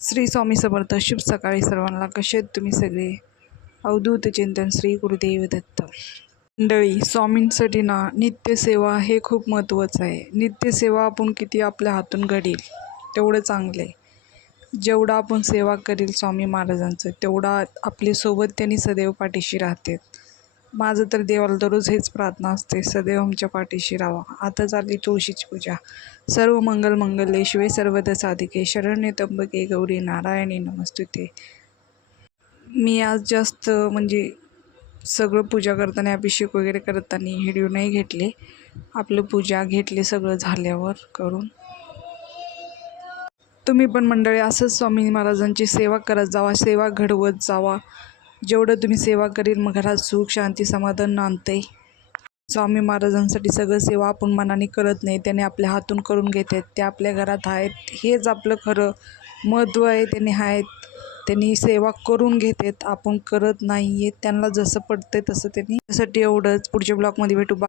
श्री स्वामी समर्थ. शुभ सकाळी सर्वांना. कसे आहेत तुम्ही सगळे? अवधूत चिंतन श्री गुरुदेव दत्त. मंडळी, स्वामींसाठी ना नित्यसेवा हे खूप महत्त्वाचं आहे. नित्यसेवा आपण किती आपल्या हातून घडेल तेवढं चांगलं आहे. जेवढा आपण सेवा करील स्वामी महाराजांचं तेवढा आपल्यासोबत त्यांनी सदैव पाठीशी राहते. माझं तर देवाला दररोज हेच प्रार्थना असते, सदैव आमच्या पाठीशी राहावा. आता चालली तुळशीची पूजा. सर्व मंगल मंगले शिवे सर्वदा साधिके शरण्ये त्र्यंबके गौरी नारायणी नमस्तुते. मी आज जास्त सगळं पूजा करताना, अभिषेक वगैरे करताना व्हिडिओ नाही घेतले. आपलं पूजा घेतली सगळं झाल्यावर करून. तुम्ही पण मंडळी असंच स्वामी महाराजांची सेवा करत जावा, सेवा घडवत जावा. जेवढं तुम्ही सेवा करील मग घरात सुख शांती समाधान नांदते. स्वामी महाराजांसाठी सगळं सेवा आपण मनाने करत नाही, त्याने आपल्या हातून करून घेतात. ते आपल्या घरात आहेत, हेच आपलं खरं महत्त्व आहे. त्यांनी सेवा करून घेतात, आपण करत नाही आहे. त्यांना जसं पडतं तसं त्यांनी. त्यासाठी एवढंच. पुढच्या ब्लॉगमध्ये भेटू.